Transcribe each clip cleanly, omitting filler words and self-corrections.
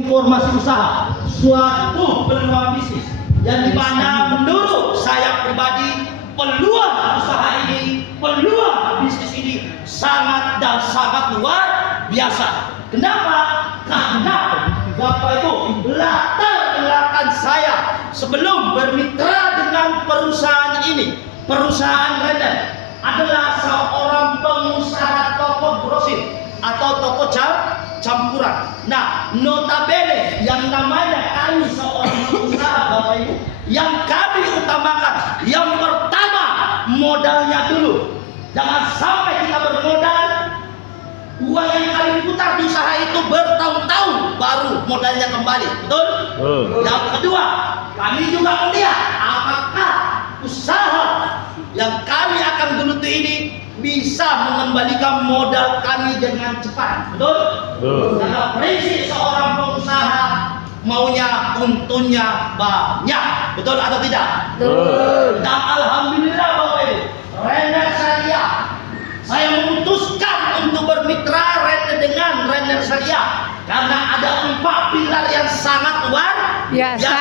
informasi usaha, suatu peluang bisnis yang dimana menurut saya pribadi peluang usaha ini, peluang bisnis ini sangat dan sangat luar biasa. Kenapa? Karena Bapak Ibu, latar belakang saya sebelum bermitra dengan perusahaan ini, perusahaan Renner, adalah seorang pengusaha toko grosir atau toko campuran. Nah, notabene yang namanya kami seorang pengusaha Bapak Ibu, yang kami utamakan, yang pertama modalnya dulu. Jangan sampai kita bermodal, uang yang kali diputar di usaha itu bertahun-tahun baru modalnya kembali, betul? Yang kedua, kami juga melihat apakah usaha yang kami akan geluti ini bisa mengembalikan modal kami dengan cepat, betul? Karena prinsip seorang pengusaha maunya untungnya banyak, betul atau tidak? Betul. Dan alhamdulillah Bapak Ibu, Renner Syariah, saya memutuskan untuk bermitra dengan Renner Syariah karena ada 4 pilar yang sangat luar biasa.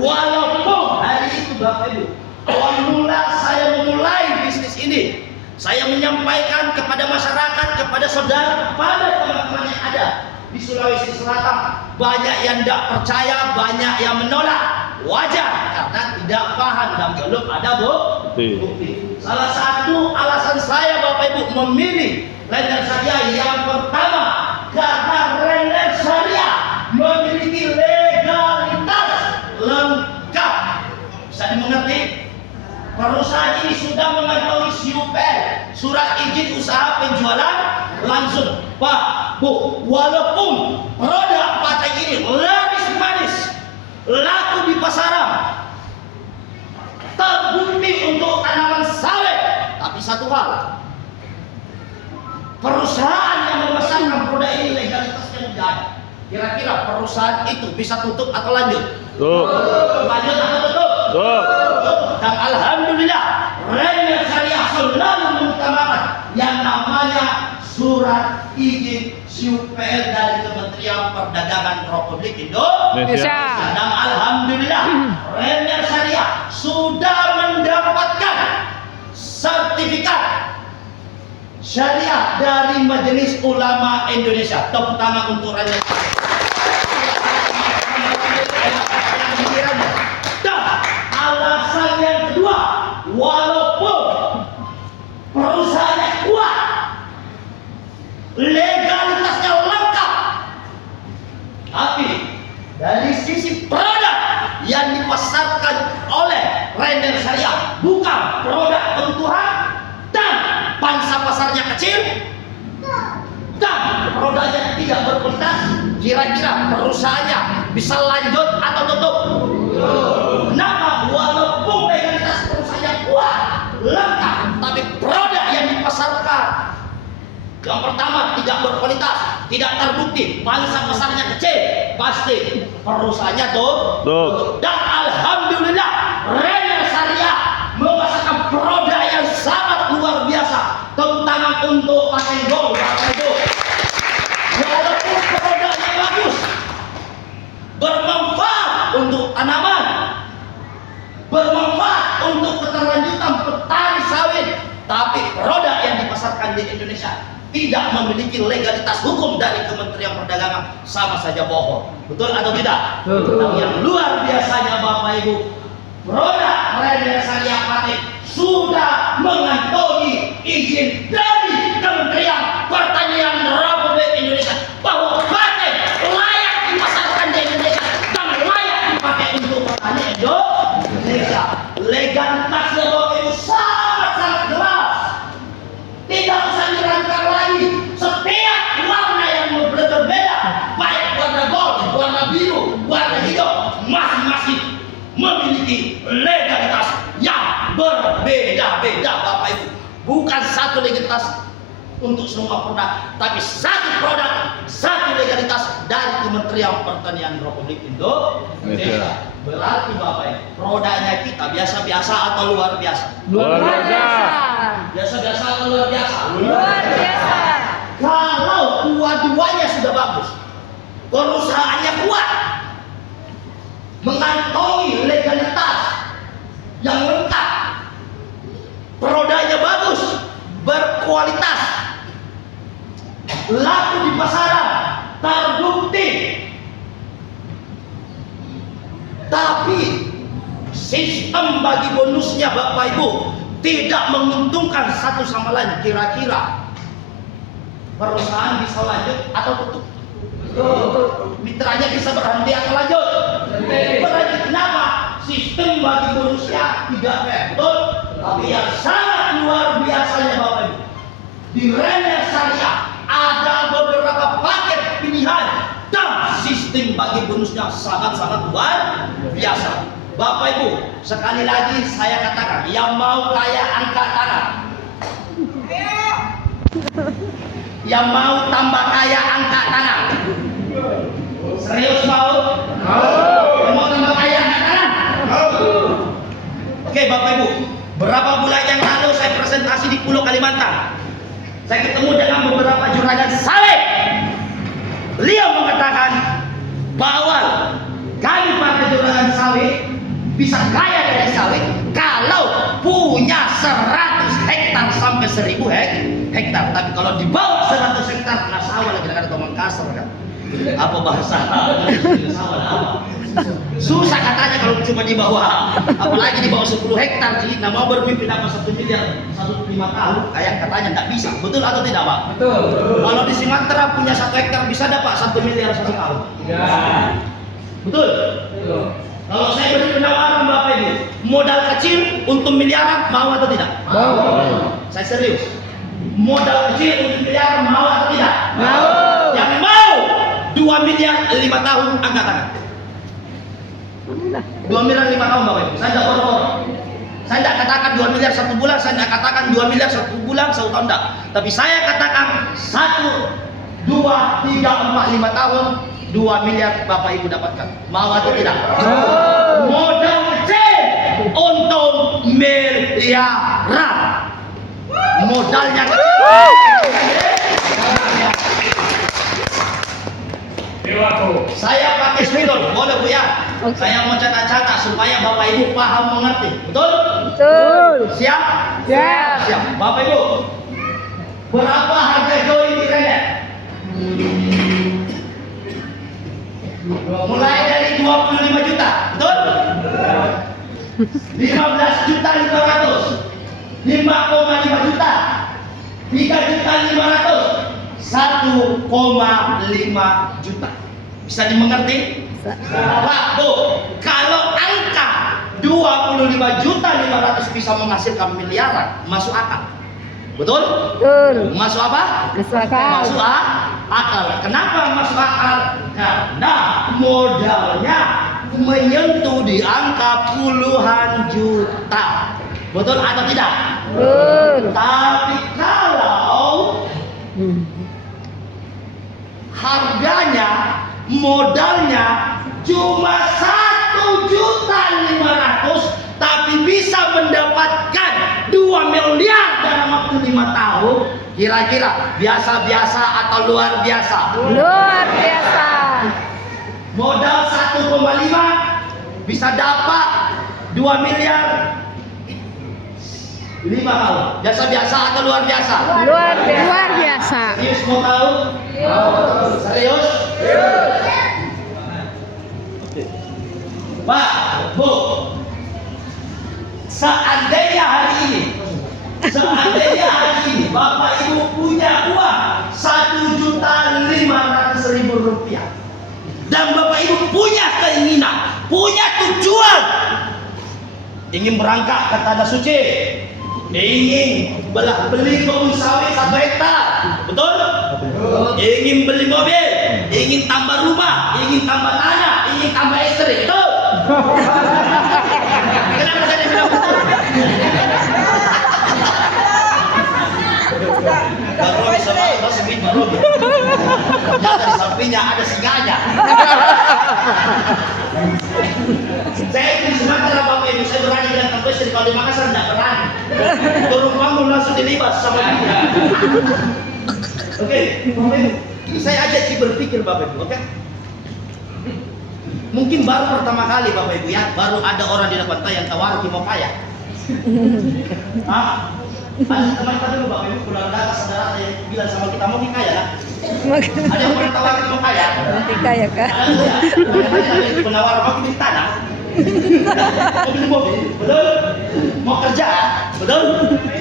Walaupun hari itu Bapak Ibu, awal mula saya memulai bisnis ini, saya menyampaikan kepada masyarakat, kepada saudara, kepada teman-teman yang ada di Sulawesi Selatan, banyak yang tidak percaya, banyak yang menolak. Wajar, karena tidak paham dan belum ada bukti. Salah satu alasan saya Bapak Ibu memilih Renner Syariah yang pertama, karena Renner Syariah memiliki legalitas lengkap. Bisa dimengerti? Perusahaan ini sudah mengantongi SUPL, surat izin usaha penjualan langsung. Pak, Bu, walaupun produk pakai ini laris manis, laku di pasaran, terbukti untuk tanaman sawit, tapi satu hal, perusahaan yang memasarkan produk ini legalitasnya tidak ada. Kira-kira perusahaan itu bisa tutup atau lanjut? Lanjut atau tutup? Dan alhamdulillah Renner Syariah selalu mengutamakan yang namanya surat izin SUPL dari Kementerian Perdagangan Republik Indonesia. Dan alhamdulillah Renner Syariah sudah mendapatkan sertifikat syariah dari Majelis Ulama Indonesia. Tepuk tangan untuk Renner Syariah. Alasan yang kedua, walaupun perusahaannya kuat, legalitasnya lengkap, tapi dari sisi produk yang dipasarkan oleh Renner Syariah bukan produk kebutuhan dan pangsa pasarnya kecil dan produknya tidak berkualitas, kira-kira perusahaannya bisa lanjut atau tutup? Kenapa? Walaupun legalitas perusahaannya kuat, lengkap, tapi produk yang dipasarkan yang pertama tidak berkualitas, tidak terbukti, pangsa pasarnya kecil, pasti perusahaannya tutup. Dan alhamdulillah Renner Syariah memasarkan produk yang sangat luar biasa. Tepuk tangan untuk Pak Tenggol, Bapak Ibu. Walaupun produknya bagus, bermanfaat untuk tanaman, bermanfaat untuk keterlanjutan petani sawit, tapi produk yang dipasarkan di Indonesia tidak memiliki legalitas hukum dari Kementerian Perdagangan, sama saja bohong. Betul atau tidak? Betul. Yang luar biasanya Bapak Ibu, produk Renner Syariah Patent sudah mengantongi izin dari Kementerian Pertanian Republik Indonesia bahwa paten layak dipasarkan di Indonesia dan layak dipakai untuk petani Indonesia. Legalitasnya Bapak Ibu sangat-sangat jelas. Tidak usah diragukan lagi. Setiap warna yang berbeda, baik warna gold, warna biru, warna hijau, masing-masing memiliki legalitas yang berbeda-beda Bapak Ibu. Bukan satu legalitas untuk semua produk, tapi satu produk, satu legalitas dari Kementerian Pertanian Republik Indonesia. Berarti Bapak Ibu, produknya kita biasa-biasa atau luar biasa? Luar biasa. Biasa-biasa atau luar biasa? Luar biasa. Kalau dua-duanya sudah bagus, perusahaannya kuat, mengantongi legalitas yang lengkap, produknya bagus, berkualitas, laku di pasaran, terbukti. Tapi sistem bagi bonusnya Bapak Ibu tidak menguntungkan satu sama lain. Kira-kira perusahaan bisa lanjut atau tutup? Mitranya bisa berhenti atau lanjut? Berhenti. Kenapa? Sistem bagi bonusnya tidak fair, betul? Tapi yang sangat luar biasanya Bapak Ibu, di Render Syariah ada beberapa paket pilihan dan sistem bagi bonusnya sangat-sangat luar biasa. Bapak Ibu, sekali lagi saya katakan, yang mau kaya angkat tangan. Yang mau tambah kaya angkat tangan. Serius mau? Yang mau tambah kaya angkat tangan? Oke Bapak Ibu, berapa bulan yang lalu saya presentasi di Pulau Kalimantan. Saya ketemu dengan beberapa juragan sawit. Beliau mengatakan bahwa kami para juragan sawit bisa kaya dari sawit kalau punya 100 hektar sampai 1000 hektar. Tapi kalau di bawah 100 hektar, nah sawah lagi ada ngomong kasar kan? Apa bahasa? Sawah apa? Susah katanya kalau cuma di bawah, apalagi di bawah 10 hektar. Jadi mau bermimpi dapat 1 miliar 1 5 tahun, kayak katanya tidak bisa. Betul atau tidak Pak? Betul. Kalau di Sumatera punya 1 hektar bisa dapat 1 miliar 1 tahun. Ya. Betul? Betul. Kalau saya beri penawaran Bapak Ibu, modal kecil untuk miliaran, mau atau tidak? Mau. Saya serius. Modal kecil untuk miliaran, mau atau tidak? Mau. Yang mau 2 miliar 5 tahun angkat tangan. 2 miliar 5 tahun Bapak Ibu. Saya tidak bohong. Saya tidak katakan 2 miliar 1 bulan, saya tidak katakan 2 miliar 1 bulan 1 tahun tidak. Tapi saya katakan 1, 2, 3, 4, 5 tahun 2 miliar Bapak Ibu dapatkan. Mau atau tidak? Modal kecil untung miliaran. Modalnya kecil. Saya pakai spidol, boleh Bu ya? Saya mau catat-catat supaya Bapak Ibu paham mengerti. Betul? Betul. Siap? Siap. Siap. Bapak Ibu, berapa harga join di Render? Mulai dari 25 juta, betul? 15 juta 500, 5,5 juta, 3 juta 500, 1,5 juta. Bisa dimengerti? Pak, Bu, kalau angka 25 juta 500 bisa menghasilkan miliaran, masuk akal. Betul? Betul. Masuk apa? Masuk akal. Masuk akal. Kenapa masuk akal? Karena modalnya menyentuh di angka puluhan juta. Betul atau tidak? Betul. Tapi kalau harganya, modalnya cuma 1.500.000, tapi bisa mendapatkan 2 miliar dalam waktu 5 tahun. Kira-kira biasa-biasa atau luar biasa? Luar biasa. Modal 1,5 bisa dapat 2 miliar 5 tahun. Biasa-biasa atau luar biasa? Luar biasa. Luar biasa. Serius mau tahu? Serius? Pak, Bu, seandainya hari ini Bapak Ibu punya uang 1.500.000 rupiah dan Bapak Ibu punya keinginan, punya tujuan, ingin berangkat ke Tanah Suci, ingin beli kebun sawit 1 hektar, betul? Ingin beli mobil, ingin tambah rumah, ingin tambah tanah, ingin tambah istri, betul? Kenapa saya bilang betul? Bang Robi sama Bang Semit, Bang Robi. Ternyata di sampingnya ada singanya. Saya di Sumatera Bapak Ibu, saya berani bilang sampai istri, kalau di Makassar tidak berani. Turun panggung langsung dilibas sama dia. Oke, Bapak Ibu, saya ajak kita berpikir Bapak Ibu, oke? Mungkin baru pertama kali Bapak Ibu ya, baru ada orang di depan saya yang tawar mau kaya. Hah? Ada teman kita dulu Bapak Ibu, keluarga saudara yang bilang sama kita mau kaya kan? Ada yang pernah tawarin mau kaya? Nanti kaya kah? Ada penawar mau beli tanah, mau beli mobil, betul? Mau kerja, betul?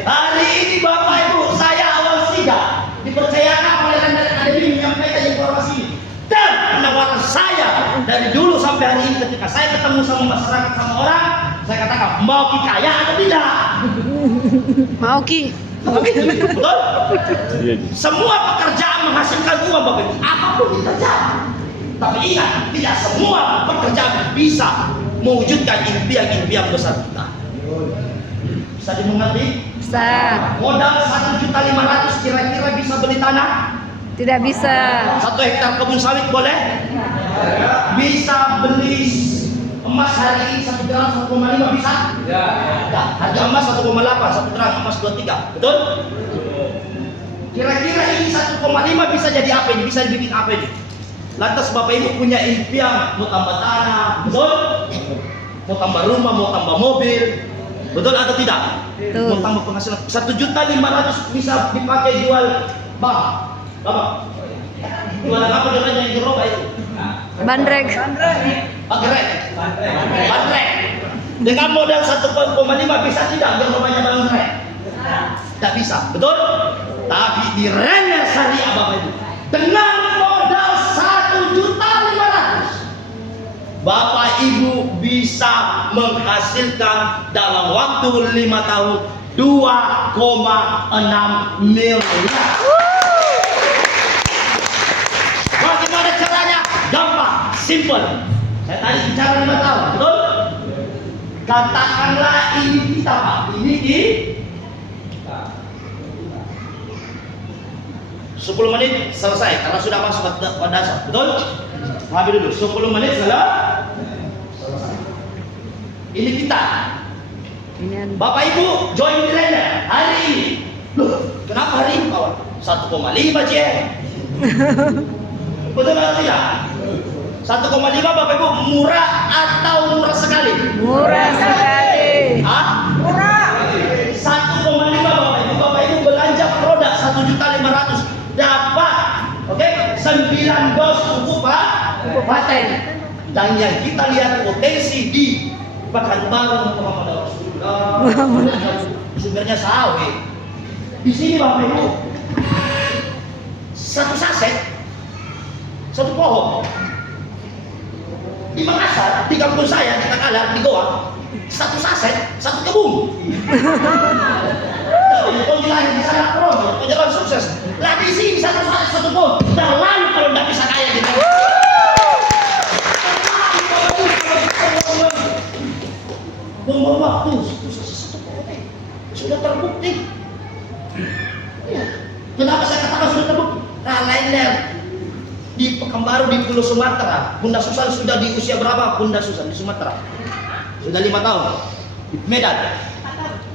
Hari ini Bapak Ibu, saya awal siga dipercayakan oleh akademi menyampaikan informasi ini. Dan penawaran saya dari dulu sampai hari ini ketika saya ketemu sama masyarakat sama orang, saya katakan mau kaya atau tidak? Mau Ki. Betul? Semua pekerjaan menghasilkan uang Bapak Ibu, apapun pekerjaan. Tapi ingat, tidak semua pekerjaan bisa mewujudkan impian-impian besar kita. Bisa dimengerti? Bisa. Modal 1.500.000 kira-kira bisa beli tanah? Tidak bisa. 1 hektar kebun sawit boleh? Bisa beli emas hari ini 1 gram 1,5 bisa? Ya. Harga emas 1,8, 1 gram emas 23, betul? Kira-kira ini 1,5 bisa jadi apa ini? Bisa dibikin apa ini? Lantas Bapak Ibu punya impian mau tambah tanah, betul? Mau tambah rumah, mau tambah mobil, betul atau tidak? Betul. Mau tambah penghasilan 1.500.000 bisa dipakai jual bang, Bapak. Jualan apa jualannya yang gerobak itu? Bandrek. Bandrek. Dengan modal 1,5 bisa tidak gerobaknya bandrek? Tidak bisa, betul? Tapi di Rainier Syariah Bapak Ibu, dengan modal 1.500.000 Bapak Ibu bisa menghasilkan dalam waktu 5 tahun 2,6 miliar. Bagaimana caranya? Gampang, simple. Saya tadi bicara 5 tahun, betul? Katakanlah ini kita Pak, ini di 10 menit selesai karena sudah masuk pada dasar, betul? Habis dulu, 10 menit selesai. Ini kita. Bapak Ibu join di Rainier hari ini. Loh, kenapa hari ini kawan? 1,5 Cie. Betul atau tidak? 1,5 Bapak Ibu murah atau murah sekali? Murah sekali. Hah? Murah. 1,5 Bapak Ibu belanja produk 1.500.000 dapat, oke? 9 dos pupuk paten. Dan yang kita lihat potensi di Pekanbaru Muhammad Rasulullah sumbernya sawit. Di sini Bapak Ibu, 1 saset, 1 pohon. Di Makassar, di kampung saya, di Takalar, di Goa, 1 saset, 1 kebun. Kau lahir di sana kau jalan sukses. Lah di sini 1 saset, 1 pohon. Terlalu kalau nggak bisa kaya gitu. Nomor waktu satu pohon sudah terbukti. Ya. Kenapa saya katakan sudah terbukti? Rainier di Pekanbaru di Pulau Sumatera. Bunda Susan sudah di usia berapa? Bunda Susan di Sumatera sudah 5 tahun. Di Medan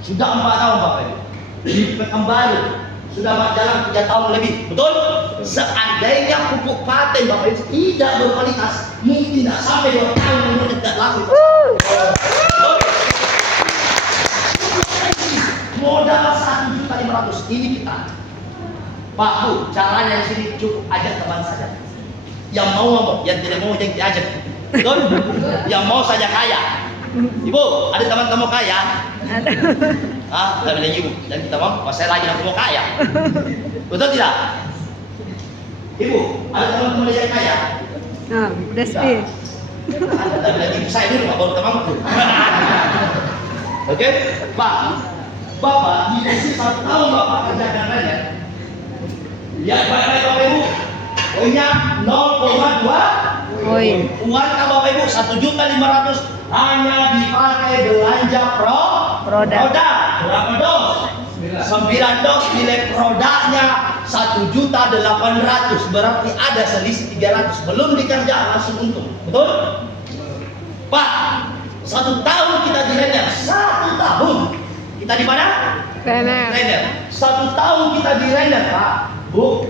sudah 4 tahun Bapak Ibu. Di Pekanbaru sudah jalan 3 tahun lebih. Betul? Seandainya pupuk paten Bapak Ibu tidak berkualitas, mungkin tidak sampai 2 tahun menurut tidak laku. Modal 1.500.000 ini kita. Pak Bu, caranya di sini cukup ajak teman saja. Yang mau ngomong, yang tidak mau jangan diajak. Betul? Yang mau saja kaya. Ibu, ada teman kamu kaya? Ada. Ah, tidak bilang ibu. Dan kita mau, saya lagi aku mau kaya. Betul tidak? Ibu, ada teman-teman yang kaya? Nah, udah sih. Tidak bilang ibu saya dulu, baru temanku. Oke, Pak. Bapak di usia 1 tahun Bapak kerjakan Rainier. Lihat baik-baik Bapak Ibu. Poinnya 0,2 Poin. uang Bapak Ibu 1.500.000 hanya dipakai belanja produk. Berapa dos? 9 dos, nilai produknya 1.800.000, berarti ada selisih 300, belum dikerja langsung untung. Betul? Pak, 1 tahun kita di Rainier, 1 tahun. Kita di mana? Rainier. 1 tahun kita di Rainier, Pak, Bu.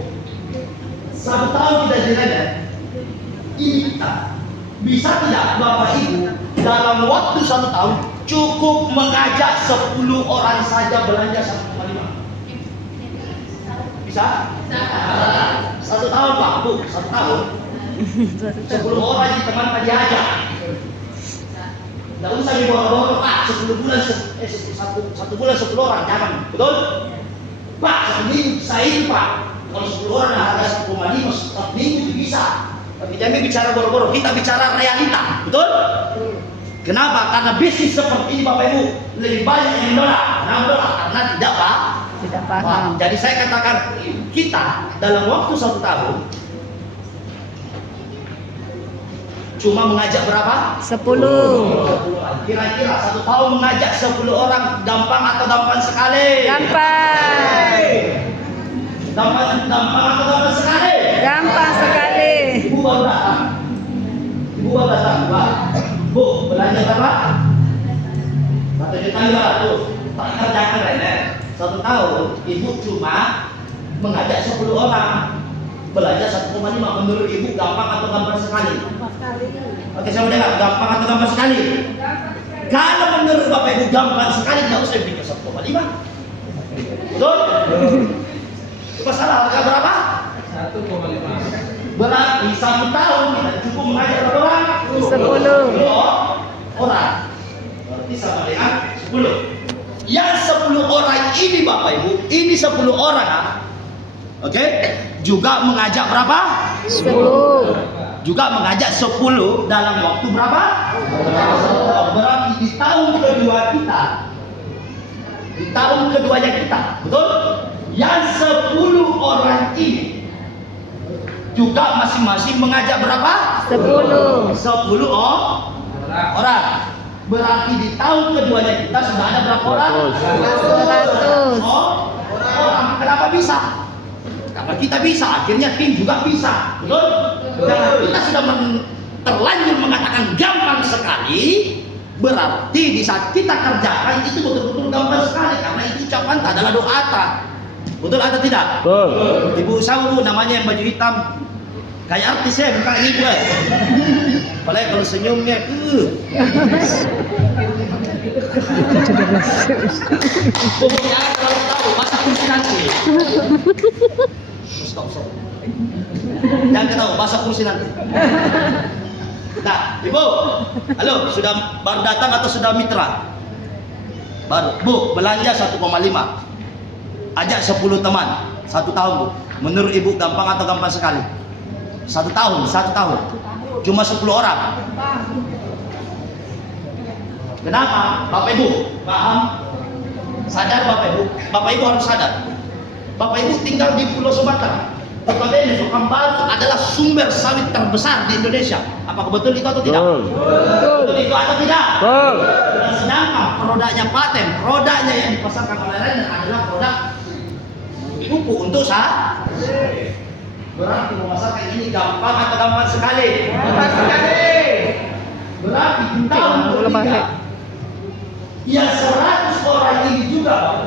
1 tahun kita di Rainier. Ini kita bisa tidak Bapak Ibu dalam waktu 1 tahun cukup mengajak 10 orang saja belanja 1,5? Bisa? 1 tahun Pak, Bu, 1 tahun 10 orang di teman Pak diajak. Tidak usah dibawa-bawa Pak, 10 bulan, 1 bulan 10 orang, jangan, betul? Pak, 1 minggu bisa ini Pak. Kalau 10 orang harga 1,5 1 minggu bisa. Tapi jangan bicara boro-boro, kita bicara realita, betul? Kenapa? Karena bisnis seperti ini Bapak Ibu lebih banyak yang menolak. Kenapa menolak? Karena tidak Pak. Tidak paham. Jadi saya katakan kita dalam waktu 1 tahun cuma mengajak berapa? 10. Kira-kira 1 tahun mengajak 10 orang gampang atau gampang sekali? Gampang. Gampang atau gampang sekali? Gampang sekali. Ibu baru datang. Ibu baru datang, Pak. Bu, belanja berapa? 1 juta juga tuh. Tak kerjakan lainnya. 1 tahun ibu cuma mengajak 10 orang belanja 1,5. Menurut ibu gampang atau gampang sekali? Oke, saya mau dengar, gampang atau gampang sekali? Kalau menurut Bapak Ibu gampang sekali, tidak usah bikin 1,5. Betul? Coba salah, harga berapa? 1,5. Berarti 1 tahun kita cukup mengajak berapa orang? 10. Orang. Berarti sama dengan 10. Yang 10 orang ini Bapak Ibu, ini 10 orang, oke? Juga mengajak berapa? 10. Juga mengajak 10 dalam waktu berapa? Berarti di tahun kedua kita, di tahun keduanya kita, betul? Yang 10 orang ini juga masing-masing mengajak berapa? 10 orang. Berarti di tahun keduanya kita sudah ada berapa orang? 100. Orang. Kenapa bisa? Karena kita bisa, akhirnya tim juga bisa, betul? Dan kita sudah terlanjur mengatakan gampang sekali, berarti di saat kita kerjakan itu betul-betul gampang sekali, karena itu ucapan tak adalah doa tak. Betul atau tidak? Betul. Ibu saya Bu, namanya yang baju hitam, kayak artis ya, bukan ini gue. Apalagi kalau senyumnya, pokoknya kalau tahu masa kursi nanti. Stop. Jangan ketawa, bahasa kursi nanti. Nah, Ibu, halo, sudah baru datang atau sudah mitra? Baru, Bu, belanja 1,5. Ajak 10 teman, 1 tahun Bu. Menurut Ibu gampang atau gampang sekali? 1 tahun. Cuma 10 orang. Kenapa? Bapak Ibu, paham? Sadar Bapak Ibu? Bapak Ibu harus sadar. Bapak Ibu tinggal di Pulau Sumatera. Notabene Pekanbaru adalah sumber sawit terbesar di Indonesia. Apakah betul itu atau tidak? Betul itu atau tidak? Betul. Dan sedangkan produknya paten, produknya yang dipasarkan oleh Render adalah produk pupuk untuk sah. Berarti memasarkan ini gampang atau gampang sekali? Gampang sekali. Berarti di tahun ketiga, yang 100 orang ini juga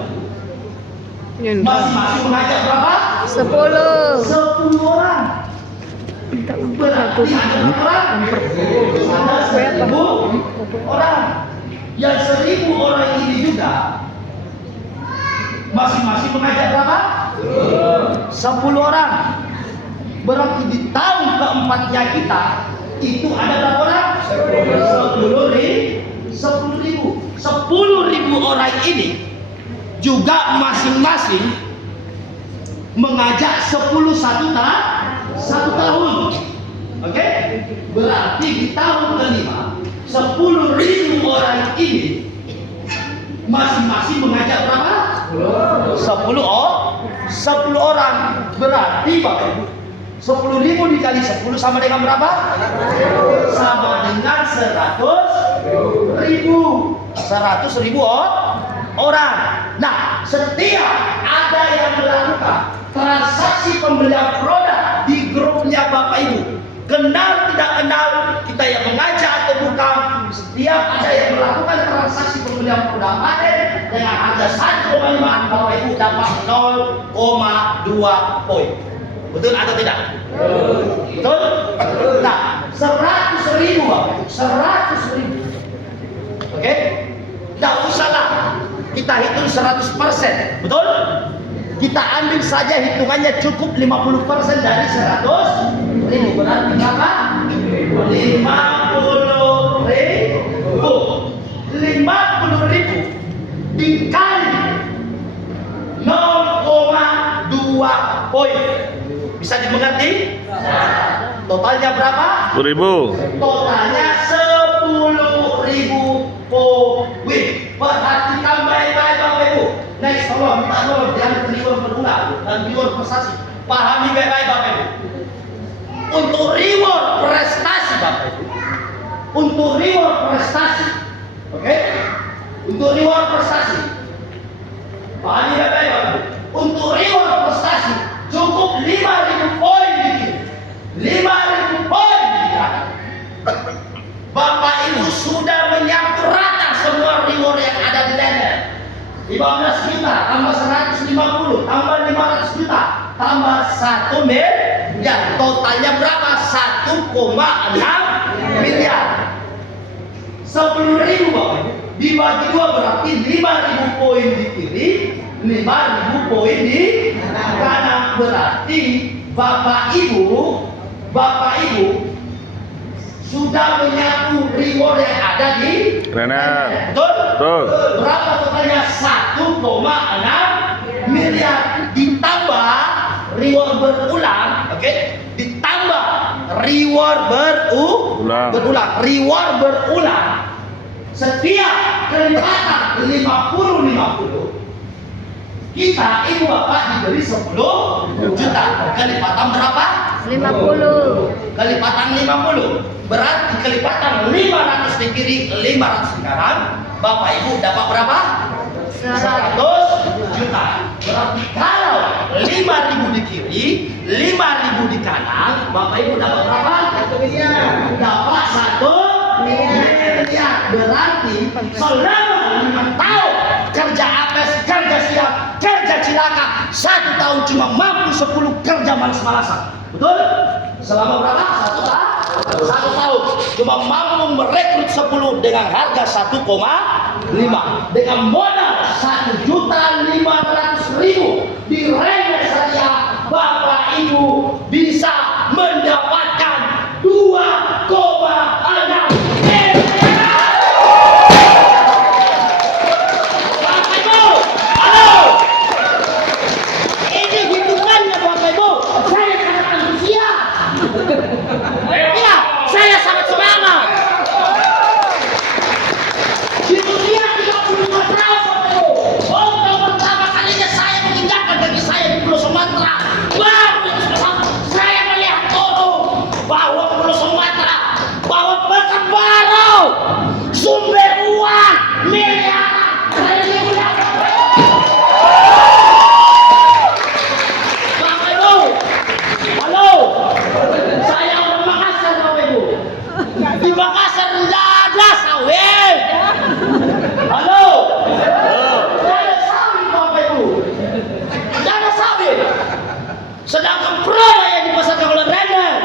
masing-masing mengajak berapa? 10 orang. Berarti ada berapa orang? Ada 1000 orang. Yang 1000 orang ini juga masing-masing mengajak berapa? 10 orang. Berarti di tahun keempatnya kita itu ada berapa orang? 10.000 orang ini juga masing-masing mengajak 10 1 tahun. Oke? Berarti di tahun kelima 10.000 orang ini masing-masing mengajak berapa? 10 orang. Berarti Bapak Ibu, 10.000 dikali 10 sama dengan berapa? Sama dengan 100.000 orang. Nah, setiap ada yang melakukan transaksi pembelian produk di grupnya Bapak Ibu, kenal tidak kenal, kita yang mengajak atau bukan, setiap ada yang melakukan transaksi pembelian produk paten dengan harga 1,5, Bapak Ibu dapat 0,2 poin. Betul atau tidak? Betul? Nah, 100.000 Bapak, 100.000. Oke? Tidak usahlah kita hitung 100%, betul? Kita ambil saja hitungannya cukup 50% dari 100.000. Berarti berapa? 50.000. 50.000 dikali 0,2 poin. Bisa dimengerti? Totalnya berapa? 10.000. Totalnya 10.000 poin. Perhatikan baik-baik Bapak Ibu. Next, tolong, minta tolong jangan reward berulang dan reward prestasi. Pahami baik-baik Bapak Ibu. Untuk reward prestasi Bapak Ibu. Untuk reward prestasi. Oke? Untuk reward prestasi. Pahami baik-baik Bapak Ibu. Untuk reward prestasi cukup 5.000 poin dikit. 5.000 poin dikit. Bapak Ibu sudah menyapu rata semua reward yang ada di lender. 15 juta tambah 150 tambah 500 juta tambah 1 miliar. Totalnya berapa? 1,6 miliar. 10.000 Bapak Ibu dibagi 2 berarti 5.000 poin di kiri, 5.000 poin di kanan. Berarti Bapak Ibu sudah menyapu reward yang ada di Lender. betul? Betul. Berapa totalnya? 1,6 miliar ditambah reward berulang, oke? Ditambah reward berulang. Reward berulang. Setiap kelipatan 50 kita ibu bapak diberi 10 juta. Kelipatan berapa? 50. Kelipatan 50 berarti kelipatan 500 di kiri, 500 di kanan. Bapak ibu dapat berapa? 100 juta. Berarti kalau 5.000 di kiri, 5.000 di kanan, Bapak ibu dapat berapa? 1 miliar. Dapat 1 miliar. Berarti selama 5 tahun kerja apes, kerja siap, kerja cilaka, 1 tahun cuma mampu 10 kerja malas-malasan. Betul? Selama berapa? 1 tahun. 1 tahun cuma mampu merekrut 10 dengan harga 1,5 dengan modal 1.500.000 di Render saja Bapak Ibu bisa mendapatkan 2,6 miliar. Bapak Ibu, halo. Ini hitungannya Bapak Ibu. Saya sangat antusias. Ya, saya sangat semangat. Di usia 35 tahun Bapak Ibu, untuk pertama kalinya saya menginjakkan kaki saya di Pulau Sumatera. Baru saya melihat turun bahwa Pulau Sumatera, bahwa Pekanbaru sumber uang miliaran. Saya melihat Bapak Ibu, halo. Saya orang Makassar Bapak Ibu. Di Makassar tidak ada sawit. Halo. Tidak ada sawit Bapak Ibu. Tidak ada sawit. Sedangkan produk yang dipasarkan oleh Render.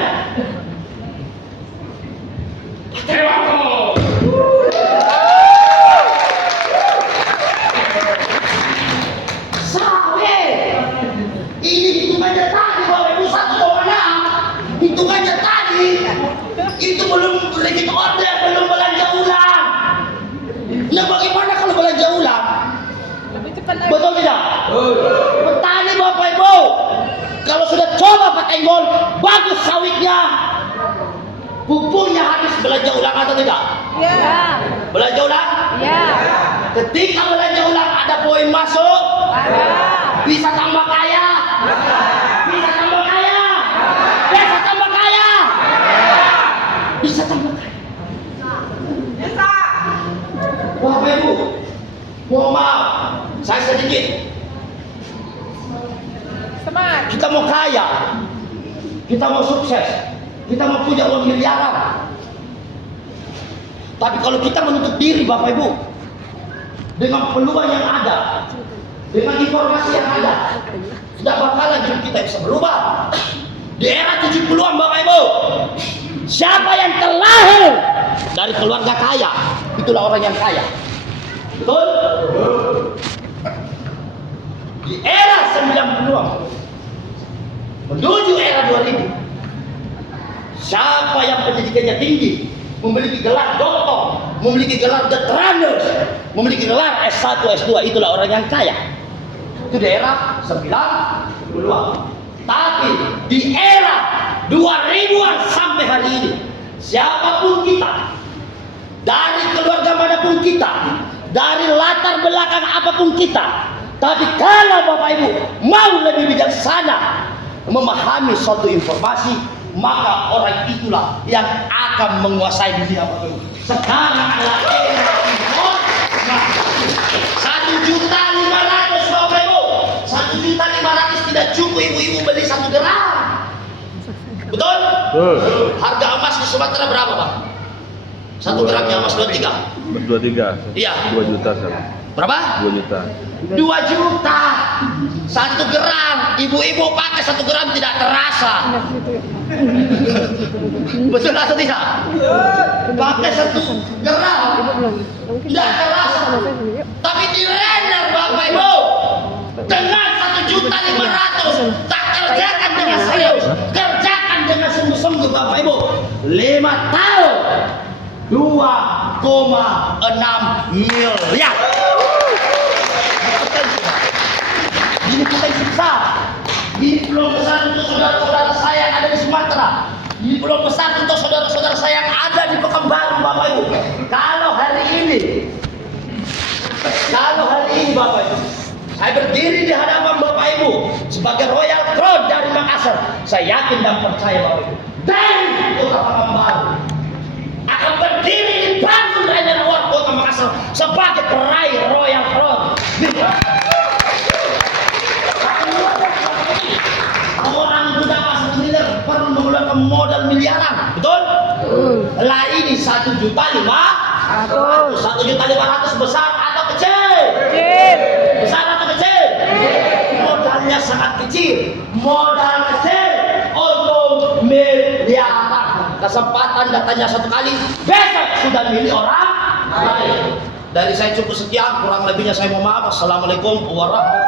Sawit. Ini hitungannya tadi Bapak Ibu 1,6. Hitungannya tadi. Itu belum repeat order, belum belanja ulang. Nah bagaimana kalau belanja ulang? Betul tidak? Petani Bapak Ibu, kalau sudah coba pakai gol, bagus sawitnya, pupuknya habis, belanja ulang atau tidak? Ya. Belanja ulang? Ya. Ketika belanja ulang ada poin masuk, Ada. bisa tambah kaya, bisa tambah kaya, bisa tambah kaya, bisa tambah kaya. Bapak Ibu, mohon maaf, saya sedikit. Semangat. Kita mau kaya, kita mau sukses, kita mau punya uang miliaran. Tapi kalau kita menutup diri Bapak Ibu, dengan peluang yang ada, dengan informasi yang ada, tidak bakalan hidup kita bisa berubah. Di era 70-an Bapak Ibu, siapa yang terlahir dari keluarga kaya, itulah orang yang kaya. Betul? Di era 90-an menuju era 2000, siapa yang pendidikannya tinggi, memiliki gelar doktor, memiliki gelar doktoranus, memiliki gelar S1, S2, itulah orang yang kaya. Itu di era 90-an. Tapi di era 2000-an sampai hari ini, siapapun kita, dari keluarga manapun kita, dari latar belakang apapun kita, tapi kalau Bapak Ibu mau lebih bijaksana memahami suatu informasi, maka orang itulah yang akan menguasai dunia Bapak Ibu. Sekarang adalah era informasi. 1.500.000 Bapak Ibu, 1.500.000 tidak cukup ibu-ibu beli 1 gram. Betul? Harga emas di Sumatera berapa Pak? 1 gramnya emas 23. 23. Iya. 2 juta sekarang. Berapa? 2 juta. 2 juta 1 gram. Ibu-ibu pakai 1 gram tidak terasa. Betul atau tidak? Pakai 1 gram tidak terasa. Tapi di render Bapak Ibu dengan 1.500.000 tak kerjakan dengan serius, kerjakan dengan sungguh-sungguh Bapak Ibu. 5 tahun 2,6 miliar. Ini potensi besar. Ini peluang besar untuk saudara-saudara saya yang ada di Sumatera. Ini peluang besar untuk saudara-saudara saya yang ada di Pekanbaru Bapak Ibu. Kalau hari ini Bapak Ibu, saya berdiri di hadapan Bapak Ibu sebagai Royal Crown dari Makassar, saya yakin dan percaya Bapak Ibu, dan kota Pekanbaru akan berdiri di panggung Raja Award Kota Makassar sebagai peraih Royal Crown. Orang muda pasar miliar perlu mengeluarkan modal miliaran, betul? Lah ini 1.500.000, 1.500.000 besar atau kecil? Besar atau kecil? Modalnya sangat kecil, modal kecil untuk miliaran. Kesempatan datanya 1 kali, besok sudah milik orang lain. Dari saya cukup sekian, kurang lebihnya saya mohon maaf. Assalamualaikum warahmatullahi wabarakatuh.